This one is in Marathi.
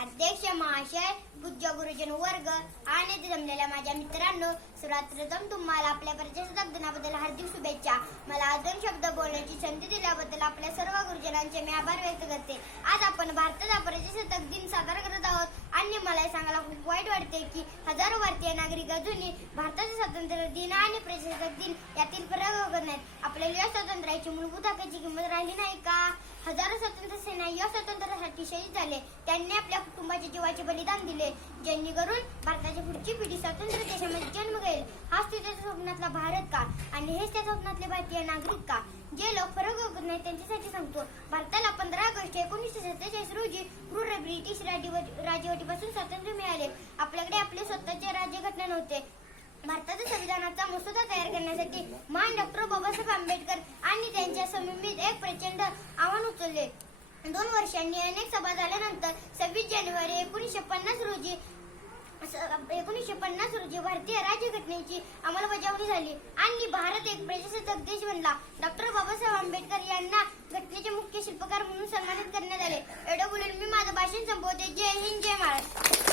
अध्यक्ष महाशय पूज्य गुरुजन वर्ग आणि जमलेल्या माझ्या मित्रांनो सर्वात प्रथम तुम्हाला आपल्या प्रजासत्ताक दिनाबद्दल हार्दिक शुभेच्छा. मला आज दोन शब्द बोलण्याची संधी दिल्याबद्दल आपल्या सर्व गुरुजनांचे मी आभार व्यक्त करते. आज आपण भारताचा प्रजासत्ताक दिन साजरा करत आहोत. आणि मला सांगायला खूप वाईट वाटते की हजारो भारतीय नागरिक अजूनही भारताचे स्वातंत्र्य दिन आणि प्रजासत्ताक दिन यातील फरक बघत नाहीत. आपल्याला या स्वातंत्र्याची मूलभूत हक्काची किंमत राहिली नाही का? हजारो स्वातंत्र्य सेनानी या स्वातंत्र्यासाठी शहीद झाले. त्यांनी आपल्या कुटुंबाच्या जीवाचे बलिदान दिले जेणेकरून भारताची पुढची पिढी स्वतंत्र देशामध्ये जन्म घेईल. हाच त्याच्या स्वप्नातला भारत का? आणि हेच त्या स्वप्नातले भारतीय नागरिक का? जे लोक फरक बघत नाही त्यांच्यासाठी सांगतो. भारताला पंधरा ऑगस्ट एकोणीसशे सत्तेचाळीस रोजी क्रूर ब्रिटिश राजवटीपासून स्वातंत्र्य मिळाले. आपल्याकडे आपले स्वतःचे राज्यघटना नव्हते. भारताच्या संविधानाचा मसुदा तयार करण्यासाठी महान डॉक्टर बाबासाहेब आंबेडकर आणि त्यांच्या समिमित एक प्रचंड आव्हान दोन वर्षांनी अनेक सभा झाल्यानंतर सव्वीस जानेवारी एकोणीसशे पन्नास रोजी एकोणीसशे पन्नास रोजी भारतीय राज्यघटनेची अंमलबजावणी झाली. आणि भारत एक प्रजासत्ताक देश बनला. डॉक्टर बाबासाहेब आंबेडकर यांना घटनेचे मुख्य शिल्पकार म्हणून सन्मानित करण्यात आले. एवढं बोलून मी माझं भाषण संपवते. जय हिंद जय महाराष्ट्र.